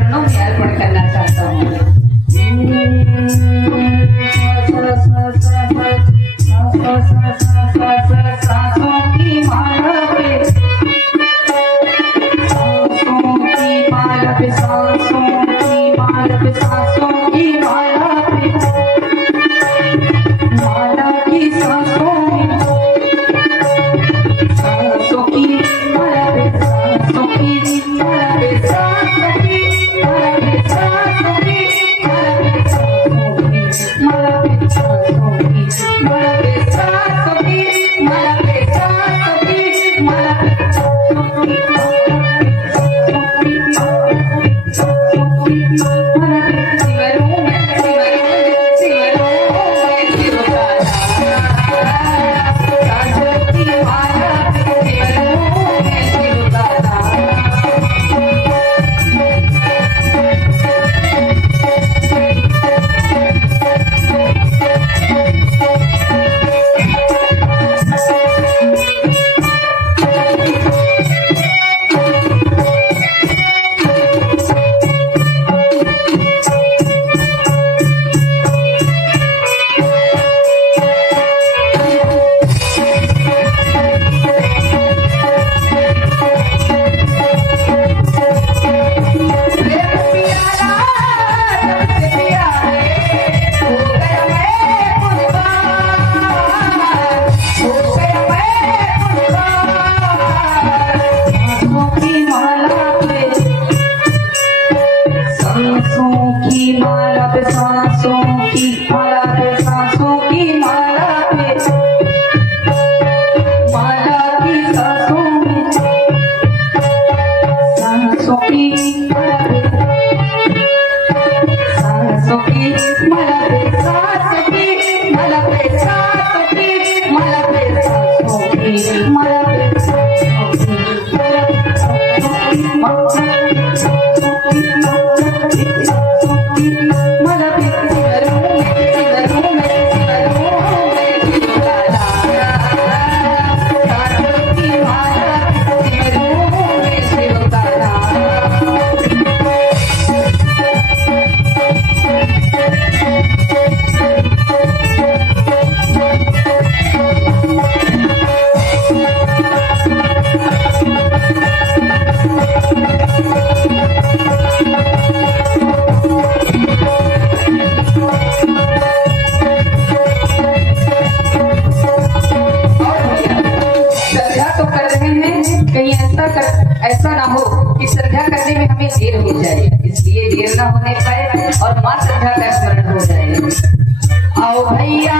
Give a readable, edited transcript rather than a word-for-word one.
चरणों में अर्पण करना चाहता हूँ। सांसों की माला पे सांसों की माला पे सांसों की माला पे सांसों की माला पे माला की सांसों में सांसों की माला पे सांसों की माला पे सांसों की माला पे सांसों की माला पे सांसों की माला पे सांसों की माला पे सांसों की माला पे सांसों की माला पे सांसों ऐसा ना हो कि श्रद्धा करने में हमें देर हो जाए, इसलिए देर ना होने पाए और माँ श्रद्धा का स्मरण हो जाए। आओ भैया